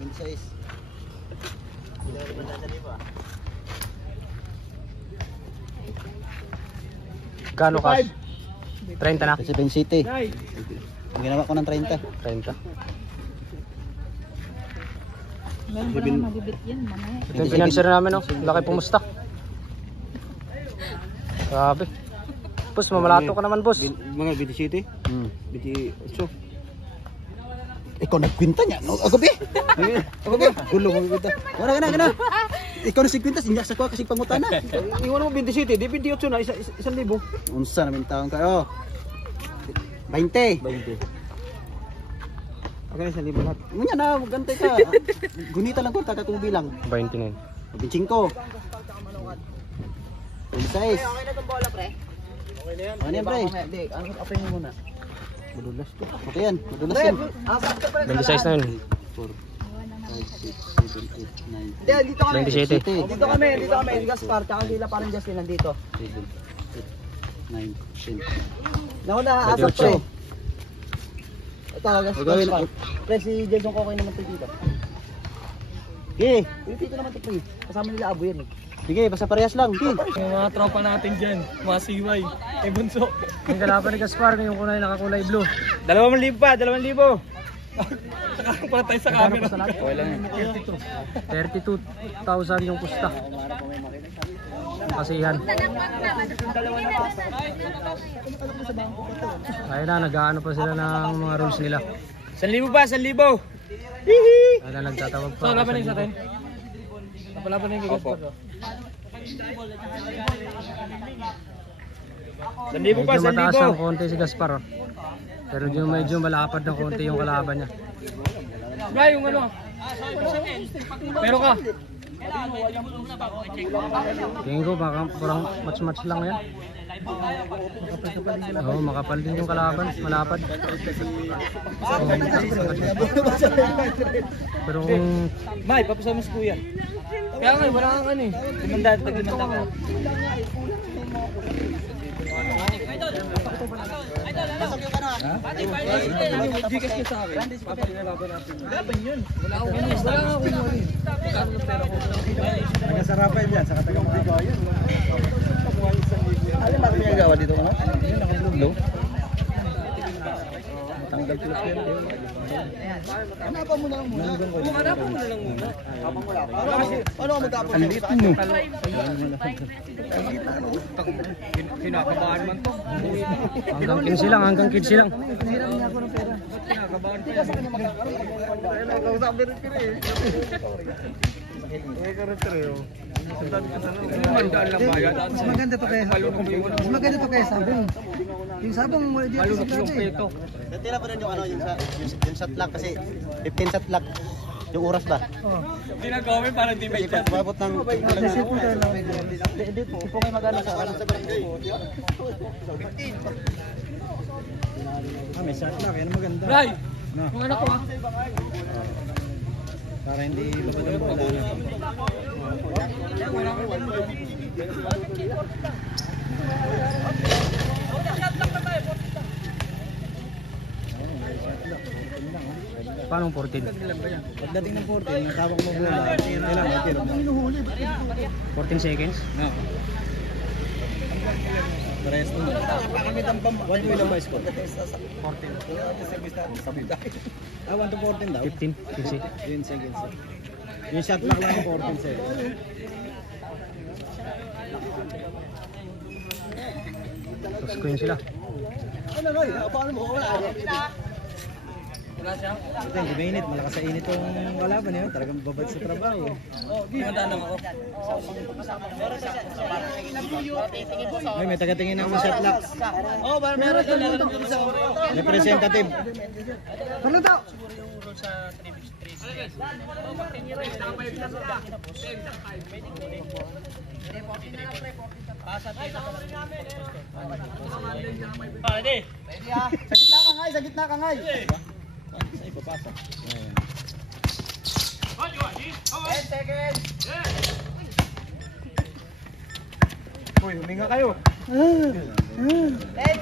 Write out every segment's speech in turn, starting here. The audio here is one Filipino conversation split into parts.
26. Kano cash? 30 na? Sa Ben City. Ang ginawa ko ng 30. 30. Meron ko naman mabibit yan, mamaya. Ito yung pinanser namin, no? Laki pumusta. Grabe. Boss, mamalato ka naman, boss. Mga 27? 28. Ikaw nagkwinta niya, no? Ako ba? Ako ba? Gulo mo kwinta. Wala ka na. Ikaw na 50, sinya sa kuha kasi pangutana. Iwan mo 27, di 28 na, 1,000. Unsa namin taong kayo? 20. 20. Okay, 1,000 lahat. Ngunya na, gantay ka. Gunita lang ko, kakatubi lang. 29. 25. 26. Okay na itong bola, pre? Ano yan, pre? Ano open mo muna? Madulas to. Okay yan, madulas yan. 26 na yun. 4, 5, 6, 7, 8, 9, Hindi, dito kami. 27. Dito kami. Gaspar, tsaka sila parang Justin nandito. 7, 8, 9, 10. Nauna, asap pre. Ito, Gaspar. Pre, si Jason Kokoy naman ito dito. Okay. Dito naman ito pre. Kasama nila Abo yan eh. Sige, basta parehas lang. Okay. Yung mga tropa natin dyan, mga CY, kay Bunso. Yung kalaban ni Gaspar, yung kulay nakakulay blue. 2,000 pa, 2,000. Saka para tayo sa camera. Okay lang yan. 32,000 yung pusta. Ang kasihan. Kaya na, nag-aano pa sila ng mga rules nila. 1,000 pa, 1,000. Kaya na, nagtatawag pa. So, laban na yung sa atin? Napalaban na yung kay Gaspar. 1,000 pa, Medyo mataas ng 1,000. konti si Gaspar. Oh. Pero medyo malapad ng konti yung kalaban niya. Bra, yung ano? Meron ka? Tingin ko baka parang match-match lang yan. Oo, makapal din yung kalaban, malapad. Pero kung May, papasama si Kuya. Kaya nga, wala kang ano eh. Tag-limanda ka. Gigas ka sa akin. Papalalaban natin. Laban yun. Wala akong ano. Wala akong ano eh. Magkano ng pera ko? Taga-sarapan yan, saka taga-bigayan. Ano ba yung gawa dito? Ano? Yan, naka-blue. Tanggal tulad yan. Hanapan mo na lang muna. Hanapan mo na lang muna. Ano ka magkapon? Ang liit mo. Kinakabahan man to. hanggang 15 lang, hanggang 15 lang. Kinakabahan pa yan. Maganda to kaya sabong. Yung sabong mo dito sa dati. Tira pa rin yung ano, yung shot lock kasi 15 shot lock. Yung oras ba? Hindi nag-comment para di may chat. Pabot ng Dito po kayo magano sa ano. may shot lock, yan maganda. Bray! Yung anak ko ha? Para hindi babad ang bola. Paano 14? Pagdating ng 14, natawag mo bola. Kailangan tiro mo. 14 seconds? No. Parehas mo. Kami tampam. 1 to ilang ba score? 14. 1 to 14 daw. 15? 15? Yun seconds. Yung shot lock lang 14 seconds. Tapos ko yun sila. Paano mo? Wala siya? Ito, hindi mainit. Malakas sa init yung kalaban yun. Talagang babad sa trabaho. Tumatanong ako. Ay, may taga-tingin ng shot lock. Oo, meron doon. Representative. Ano daw? Sa gitna ka ngay. Ay, papasa. 10 seconds. Uy, huminga kayo. 10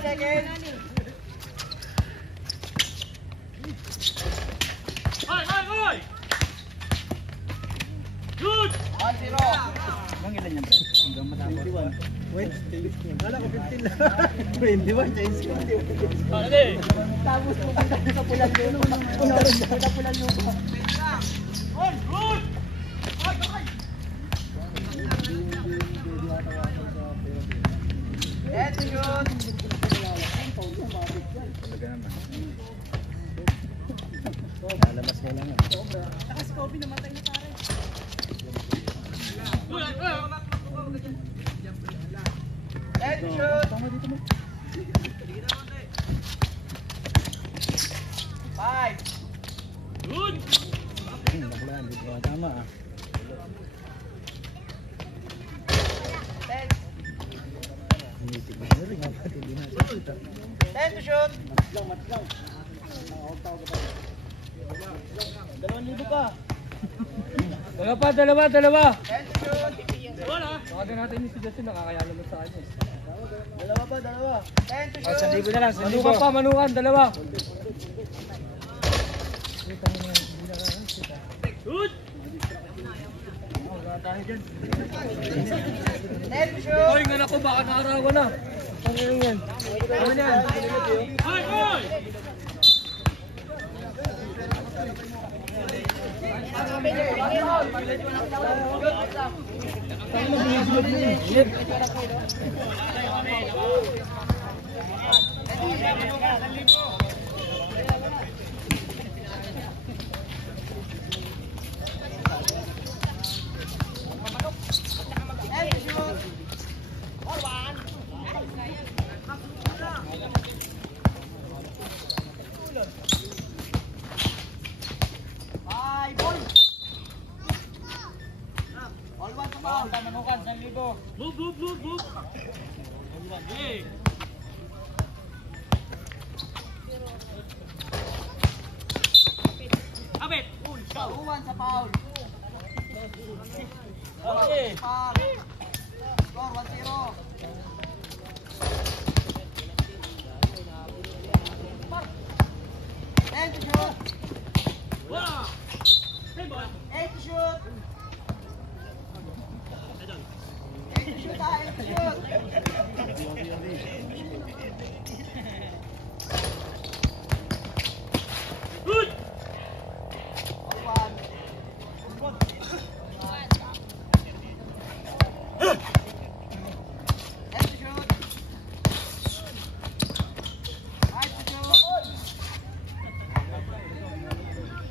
seconds. Bang ilan yan, Brad? Hanggang matapos. 21. Wait, wala ko 15 lang. 21, Chinese 21. Tapos pupunta sa pulang lupa. Sa pulang lupa. Eto yun! Talaga naman. Lalabas ka lang yan. Saka si Kobe namatay na pare. Eto yun! Five! Good! Nakulaan, di ba tama ah. Ten to shoot! Matlaw. 2,000 ka. Dalawa. Ten to shoot! Baka din natin yung si Justin, nakakaya naman sa akin. Dalawa. Ten to shoot! 1,000 na lang, 1,000. Manukan, dalawa. Ten to shoot! Hoy, nga ako, baka naarawan na. Ano yan? Ano yan? Move. Hey. Abet. Uwan sa foul. Okay. Score 1-0. Ten to shoot. Wow. Hey boy. 8 to shoot. 8 to shoot. 8 to shoot. Good.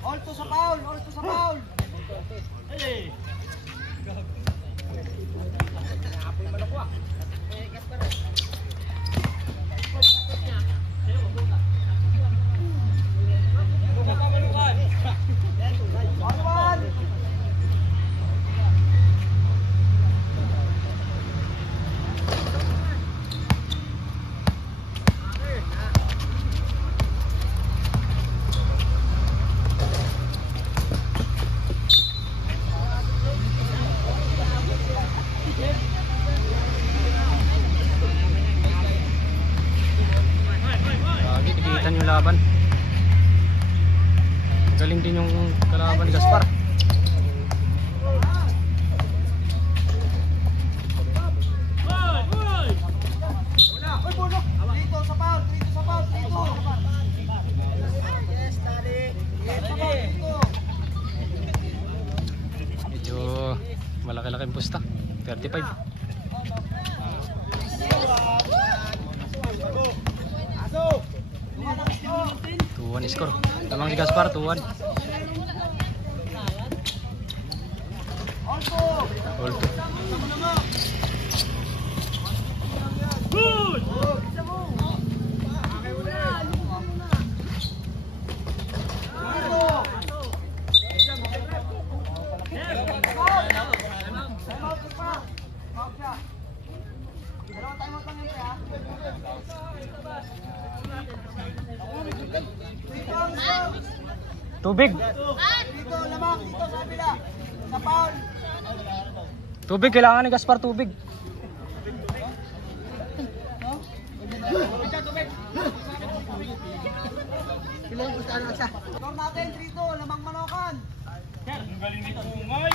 All to sa foul. Hey. Lagi kikitan yung laban. Galing din yung kalaban ni Gaspar. Dito sa foul. Medyo malaki-laking pusta. 35. 2-1 score. Tamang si Gaspar, 2-1. All 2. Tubig. Dito, lamang. Dito sa kabila. Sa foul. Tubig, kailangan ni Gaspar tubig. Score natin, 3-2. Lamang Manokan. Ang galing nito. Ngay.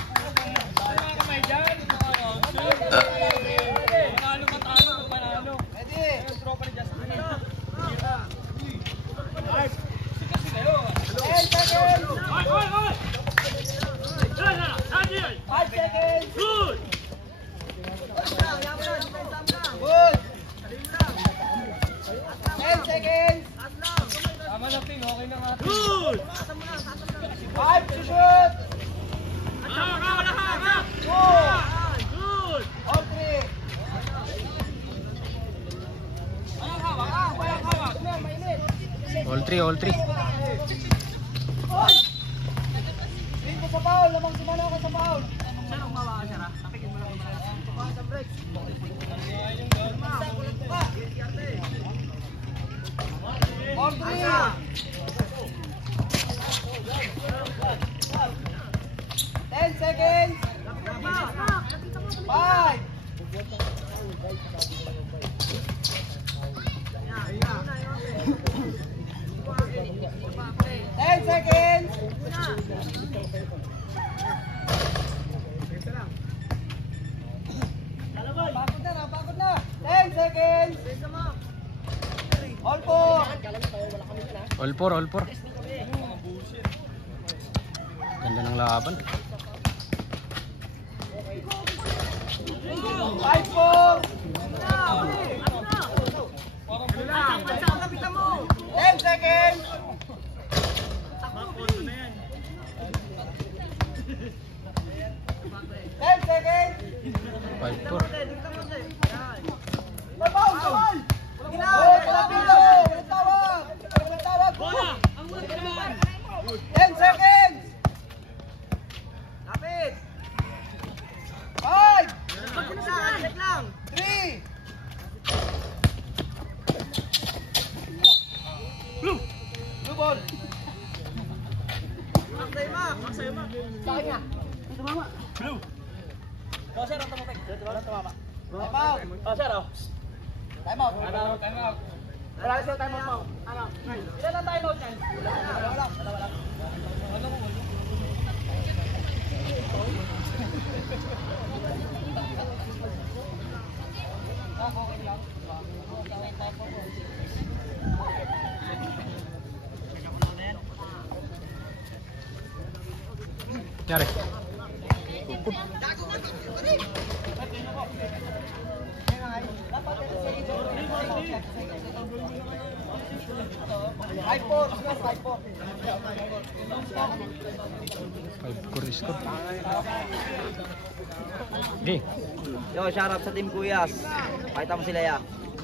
3, all 3. Sa foul, lamang sumalo ako sa foul. All 3. 10 seconds. 5. 10 seconds. Bakod na. 10 seconds. All 4. All 4, all 4. Ganda ng laban. 5-4. 10 seconds. 10 seconds. 5-4. Bawal! Bola! Ang muna ka naman! 10 seconds. Lapit. 5. 3. Blue ball. Blue! Time out. Oh, sir, oh. Time out. Wala kasi time out mo. Ano? Ilan ang time out yan? Wala. Nyari. High four. 5-4 score. Okay. Yo, shout out sa Team Kuyas. Pakita mo sila ya.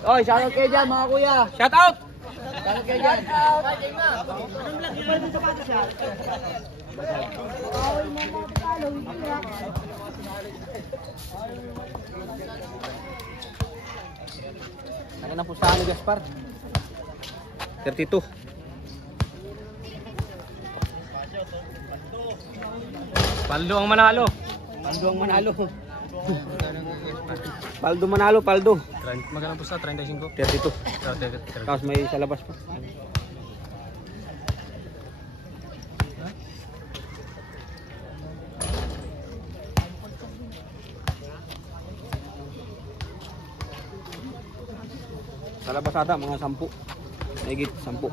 Oy, shout out kayo dyan mga kuya. Shout out! Shout out kayo dyan. Ano na pustahan ni Gaspar? 32. Paldo ang manalo. Paldo ang manalo. Paldo manalo, Paldo. Magkano po sa 35? 32. Oh, 30. Tapos may sa labas pa. Sa labas ata mga 10. Mahigit 10.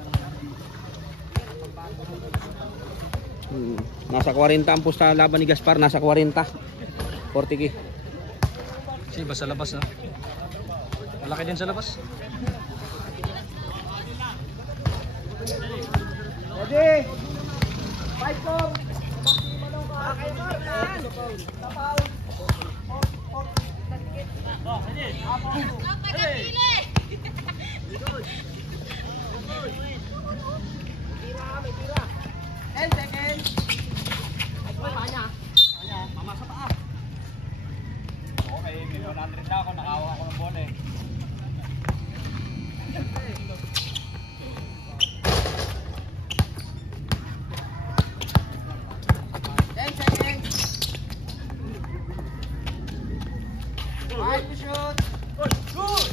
Nasa 40 ang pusta laban ni Gaspar, nasa 40. 40k. Si ba sa labas na? Malaki din sa labas. Ready? 5-4. Oh, ready? Ten seconds. Okay, may 100 na ako. Nakawa ako ng bola eh. Five to shoot. Good.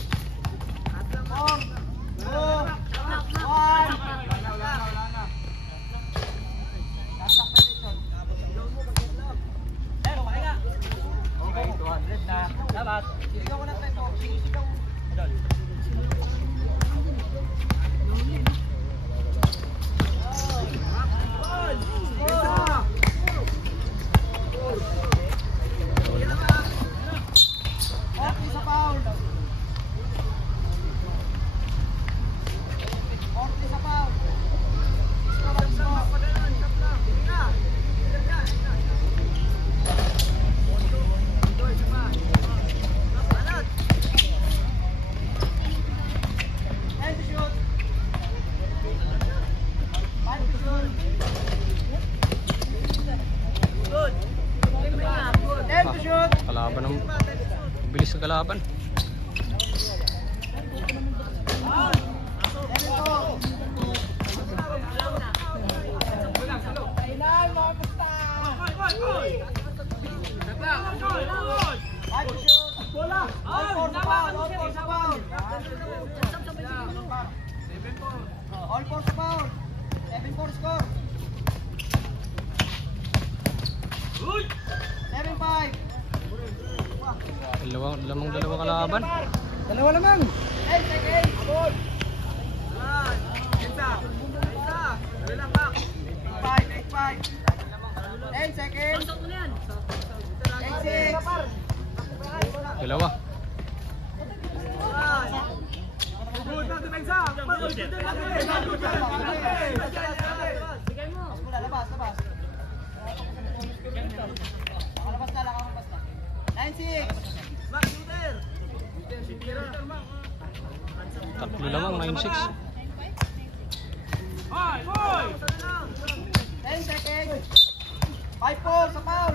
Haba ng bilis ng kalaban. All four sa foul. 7-4 score. 7-5. Dalawa kalaban. Dalawa lamang. 10 seconds. Goal. 10 seconds. Exit. Dalawa. Labas. Labas na. 9-6. Tatlo lamang, 9-6. 10 seconds. 5-4 sa foul.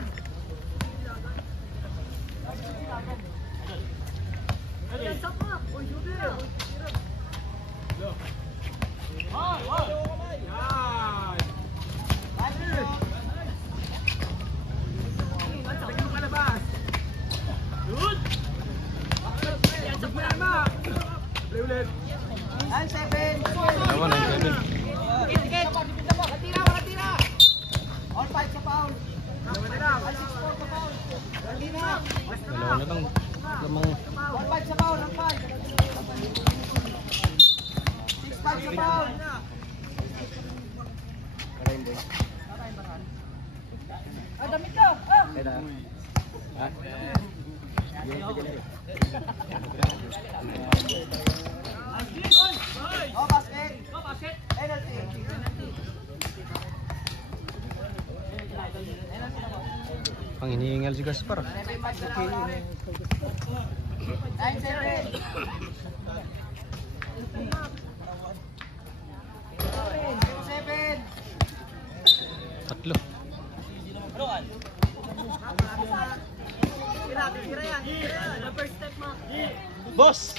Dalawa, 9-7. All 5 sa foul. 6-4 sa foul. Dalawa na lang. Lamang All 5 sa foul. 6-5 sa foul. Damit ko. Basket. Penalty. pang hinihingal si Gaspar. 9-7. Tatlo. Boss!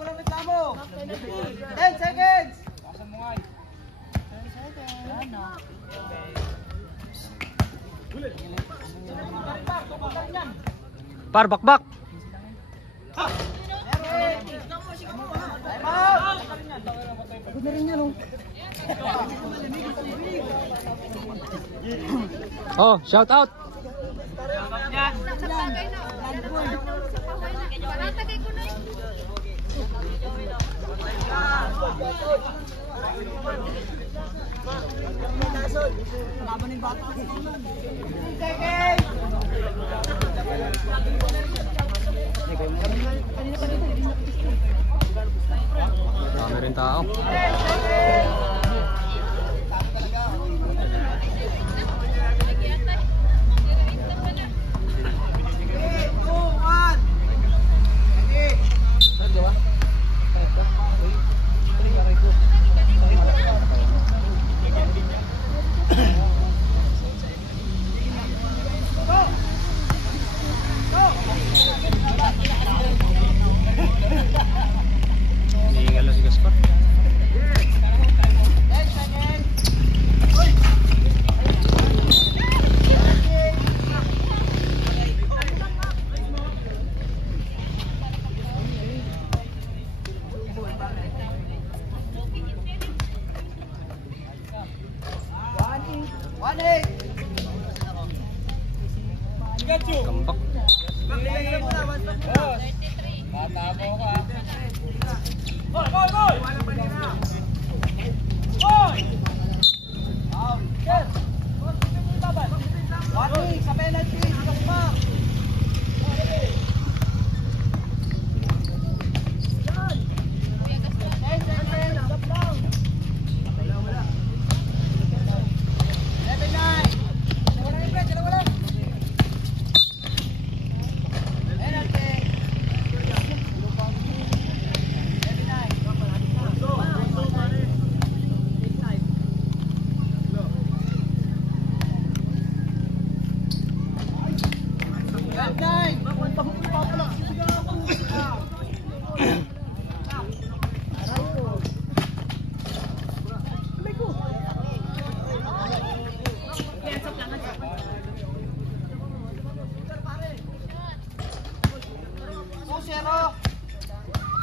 Walang reklamo. 10 seconds. Par, bakbak. Oh, shout out. Dami rin tao. Hinihingal na si Gaspar. Kambak.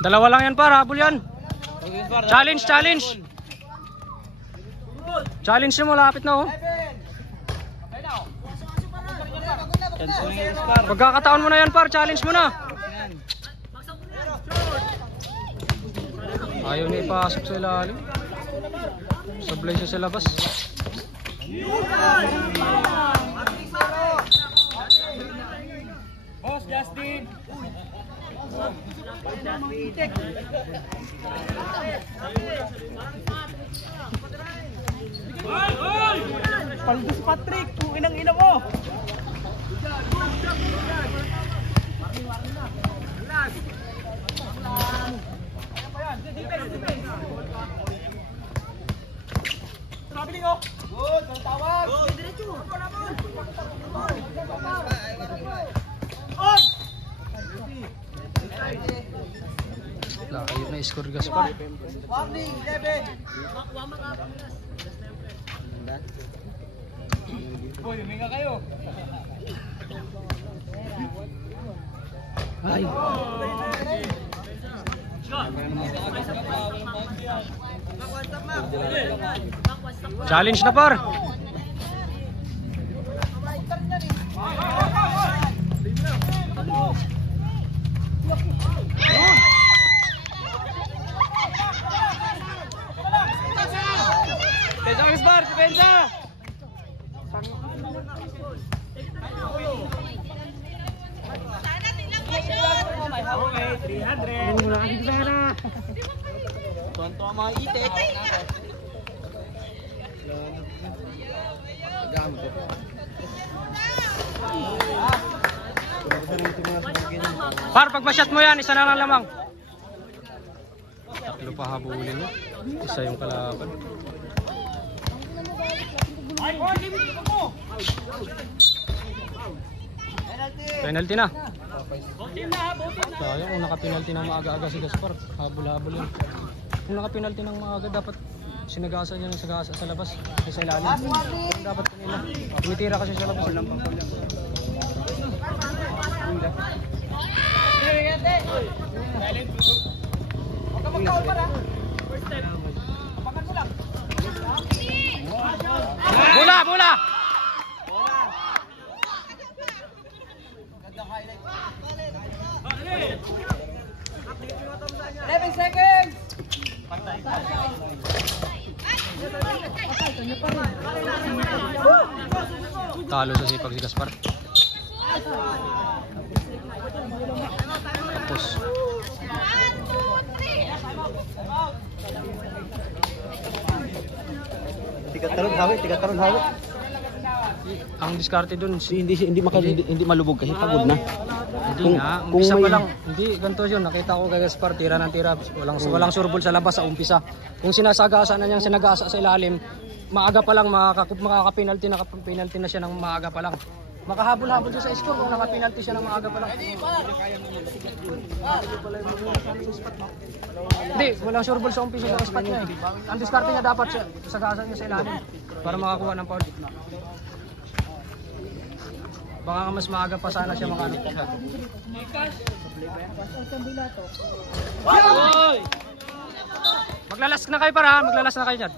Dalawa lang yan par, habol yan. Challenge, challenge. Challenge mo, lapit na oh. Pagkakataon mo na yan par, challenge mo na. Ayaw na ipasok sa ilalim. Sablay siya sa labas. Boss Justin. Paldos Patrick, inang ina mo. Traveling oh. Good, ang tawag. Diretso. On. Ayun na score Gaspar. Warning, 11. Boy, huminga kayo. Ay. Challenge na par. Pensa Gaspar, pensa. Okay, 300. Wala kang pera. Tonto ang mga itik. Par, pag ma-shot mo yan, isa na lang lamang. Tatlo pa habulin mo. Isa yung kalaban. Penalty na. Sayang kung naka-penalty ng maaga-aga si Gaspar. Habol-habol yun. Kung naka-penalty ng maaga, dapat sinagasan niya ng sagasa sa labas. Sa ilalim. Dapat kanina. Tumitira kasi sa labas. Bola, bola! 11 seconds! Talo sa sipag si Gaspar. Tapos Tiga taron hawit. ang diskarte dun Hindi malubog kasi pagod na. hindi nga, umpisa pa lang. Hindi, ganito yun. Nakita ko kay Gaspar, tira ng tira. Walang surbol sa labas sa umpisa. Kung sinasagasa na niyang sinagasa sa ilalim, maaga pa lang makaka-penalty na siya ng maaga pa lang. Makahabol-habol siya sa score kung naka-penalty siya ng maaga pa lang. Hindi, walang surbol sa umpisa sa spot niya eh. Ang diskarte niya dapat siya, sagasa niya sa ilalim para makakuha ng foul. Baka mas maaga pa sana siya makano. Maglalas na kayo para, maglalas na kayo dyan.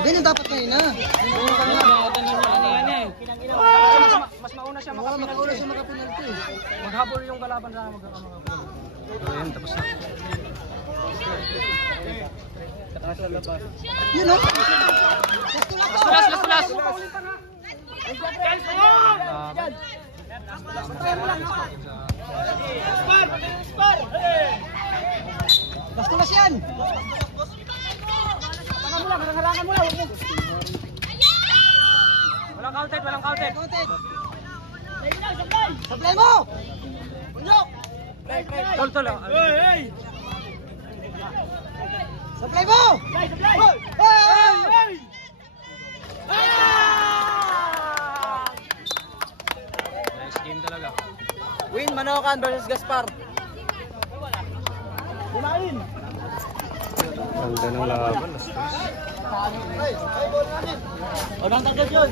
Ganyan dapat kayo na. Mas mauna siya makapinalty. Maghabol yung kalaban sa magkakamakapinalty. Ayan, tapos na. Yun o. Last. Basta mas yan. Harangan mo lang. Walang counted. Sablay mo. Punyok. Tol. Hey! Sablay mo. Supply! Hey! Nice game talaga. Win Manokan versus Gaspar. Kumain! Ganda ng laban. O, nang tagad yun.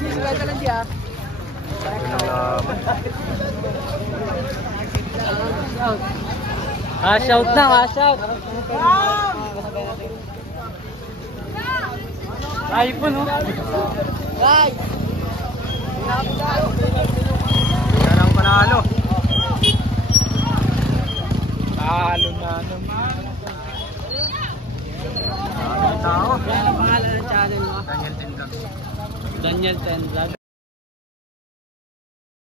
Ganda lang siya. Ganda ng laban. Shout na, shout. Ay po, no? Guys! Yan ang panalo. Talo na naman. Tao. Yan ang pangalan ng channel mo. Daniel Tendag. Daniel Tendag.